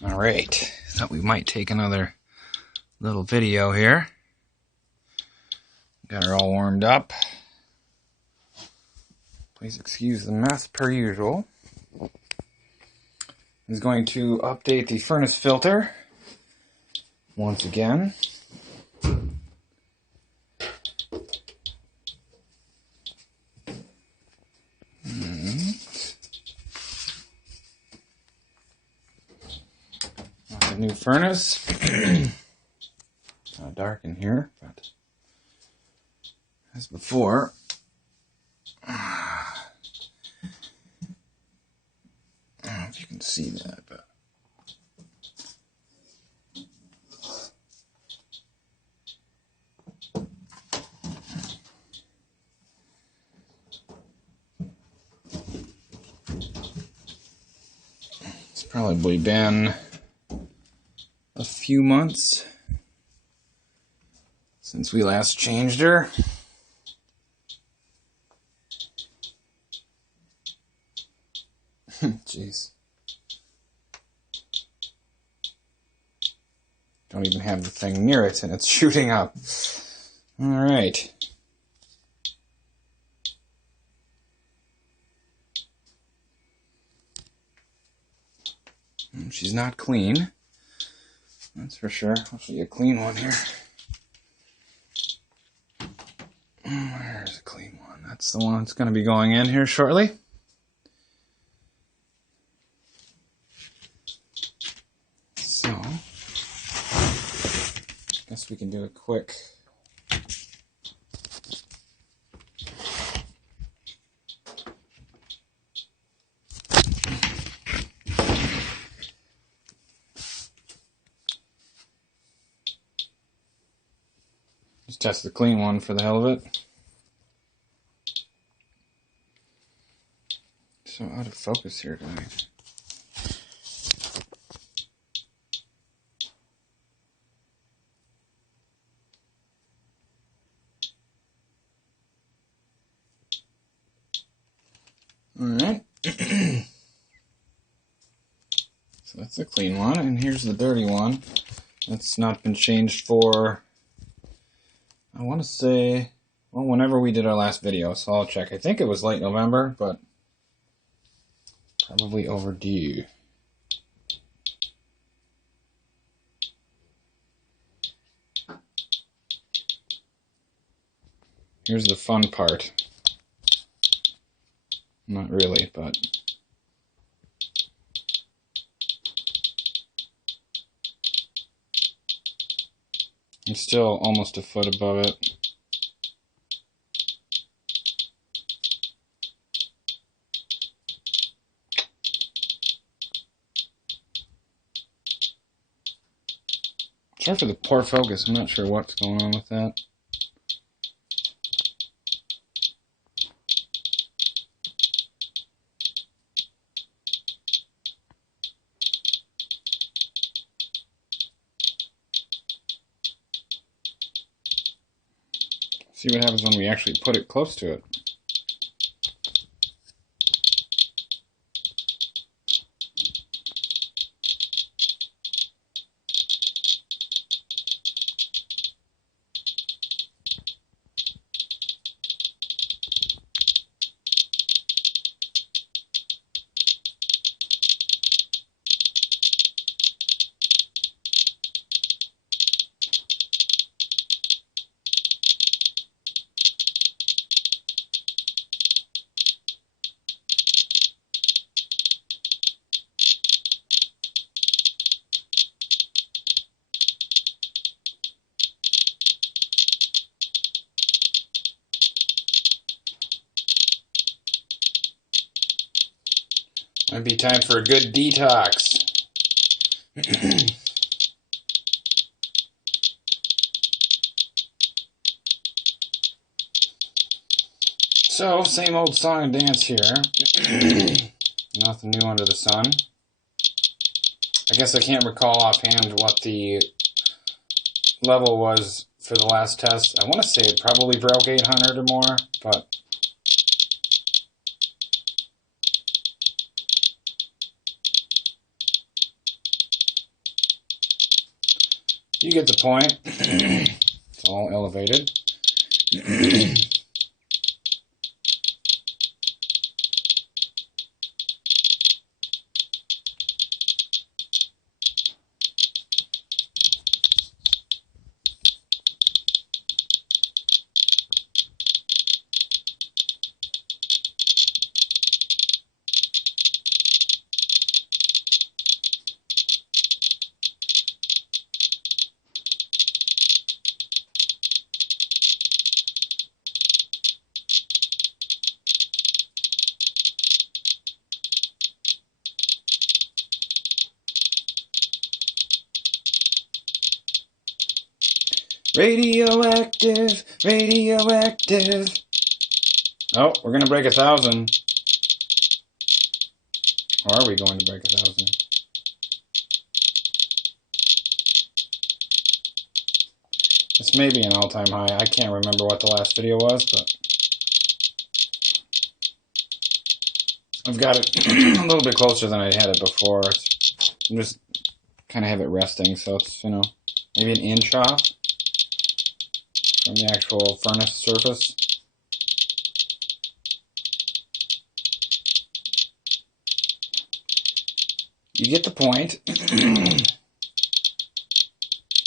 Alright, thought we might take another little video here. Got her all warmed up. Please excuse the mess per usual. Is going to update the furnace filter once again. New furnace. Kind of dark in here, but as before. I don't know if you can see that, but it's probably been a few months since we last changed her. Jeez. Don't even have the thing near it and it's shooting up. Alright. She's not clean. That's for sure. I'll show you a clean one here. There's a clean one. That's the one that's going to be going in here shortly. So, I guess we can do a quick just test the clean one for the hell of it. So out of focus here tonight. Alright. So that's the clean one, and here's the dirty one. That's not been changed for, I want to say, well, whenever we did our last video, so I'll check. I think it was late November, but probably overdue. Here's the fun part. Not really, but I'm still almost a foot above it. Sorry for the poor focus. I'm not sure what's going on with that. See what happens when we actually put it close to it. Might be time for a good detox. So, same old song and dance here. Nothing new under the sun. I guess I can't recall offhand what the level was for the last test. I want to say it probably broke 800 or more, but You get the point. It's all elevated. Radioactive, radioactive. Oh, we're going to break 1,000. Or are we going to break 1,000? This may be an all-time high. I can't remember what the last video was, but I've got it a little bit closer than I had it before. I'm just kind of have it resting, so it's, you know, maybe an inch off from the actual furnace surface. You get the point.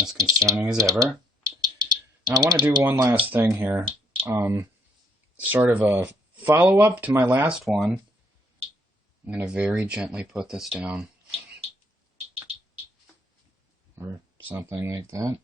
As concerning as ever. Now, I want to do one last thing here. Sort of a follow-up to my last one. I'm going to very gently put this down. Or something like that.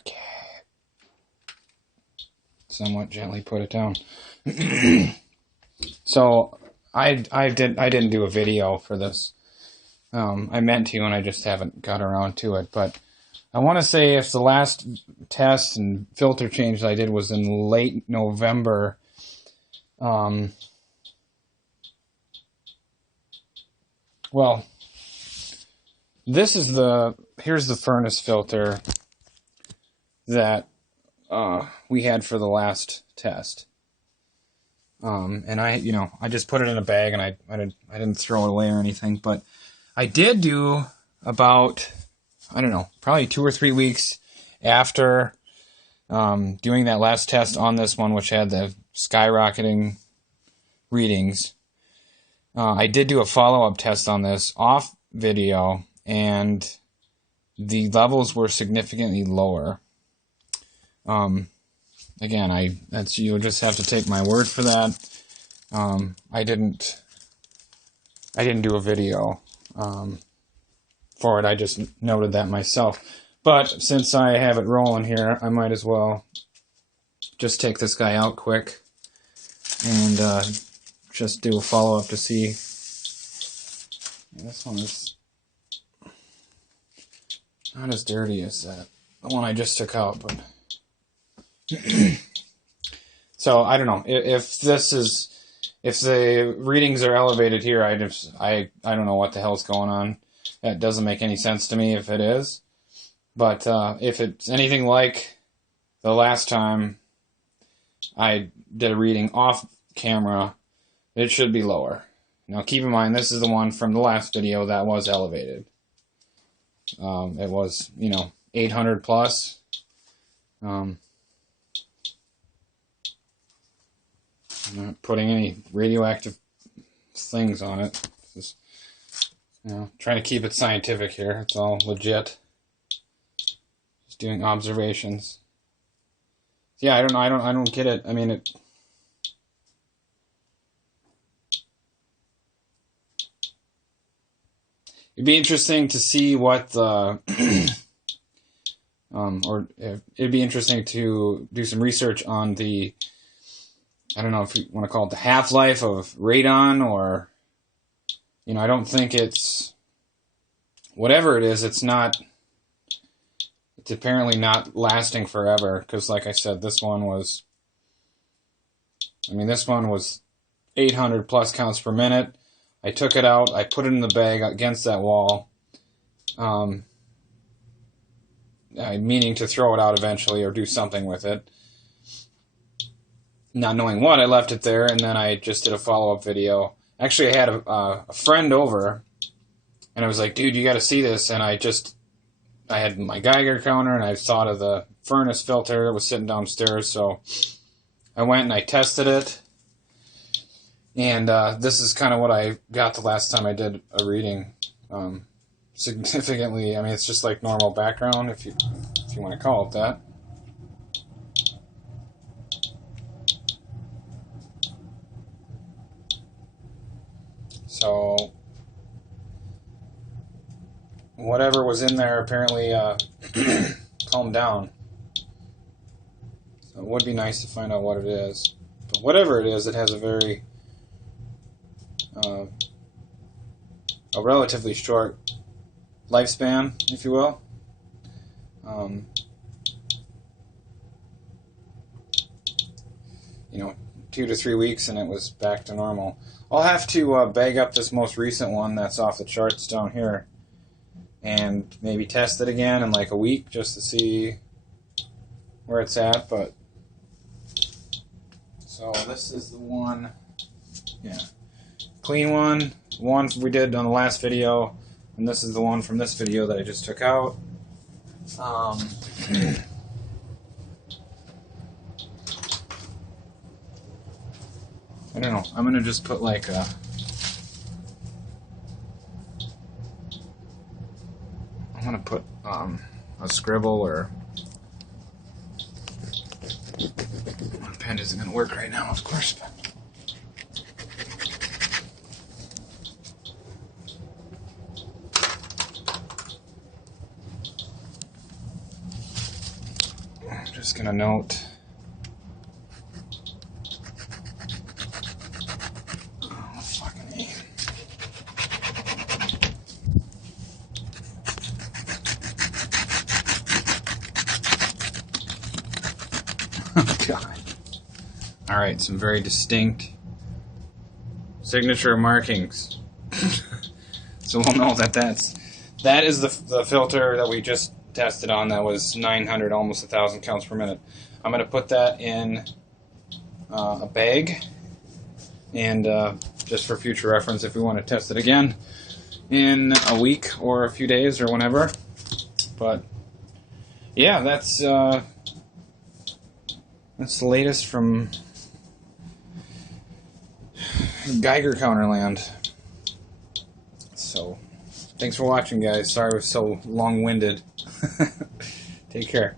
Okay. Somewhat gently put it down. So I didn't do a video for this. I meant to, and I just haven't got around to it. But I want to say if the last test and filter change I did was in late November, well, here's the furnace filter that we had for the last test. And I just put it in a bag, and I didn't throw it away or anything, but I did do about, I don't know, probably 2 or 3 weeks after doing that last test on this one, which had the skyrocketing readings. I did do a follow-up test on this off video, and the levels were significantly lower. Again, you'll just have to take my word for that. I didn't do a video for it. I just noted that myself. But since I have it rolling here, I might as well just take this guy out quick and just do a follow-up to see. This one is not as dirty as the one I just took out, but so I don't know if the readings are elevated here. I don't know what the hell's going on. That doesn't make any sense to me if it is. But if it's anything like the last time I did a reading off camera, it should be lower. Now keep in mind, this is the one from the last video that was elevated. It was, 800 plus. I'm not putting any radioactive things on it. Just, trying to keep it scientific here. It's all legit. Just doing observations. Yeah, I don't get it. I mean, it'd be interesting to see what the it'd be interesting to do some research on the, I don't know if you want to call it the half-life of radon, or, I don't think it's, whatever it is, it's apparently not lasting forever, because like I said, this one was 800 plus counts per minute. I took it out, I put it in the bag against that wall, meaning to throw it out eventually or do something with it. Not knowing what, I left it there, and then I just did a follow-up video. Actually, I had a friend over, And I was like, dude, you got to see this. And I had my Geiger counter, and I thought of the furnace filter that was sitting downstairs. So I went and I tested it. And this is kind of what I got the last time I did a reading. Significantly, I mean, it's just like normal background, if you want to call it that. So whatever was in there apparently calmed down. So it would be nice to find out what it is. But whatever it is, it has a very a relatively short lifespan, if you will. 2 to 3 weeks, and it was back to normal. I'll have to bag up this most recent one that's off the charts down here and maybe test it again in like a week just to see where it's at. But so this is the one, yeah, clean one we did on the last video, and this is the one from this video that I just took out. I don't know. I'm gonna just put like a scribble, or my pen isn't gonna work right now, of course. But I'm just gonna note. Oh, God. Alright, some very distinct signature markings. So we'll know that that is the filter that we just tested on. That was 900, almost 1,000 counts per minute. I'm going to put that in a bag, and just for future reference, if we want to test it again in a week or a few days or whenever. But yeah, that's the latest from Geiger Counterland. So, thanks for watching, guys. Sorry I was so long-winded. Take care.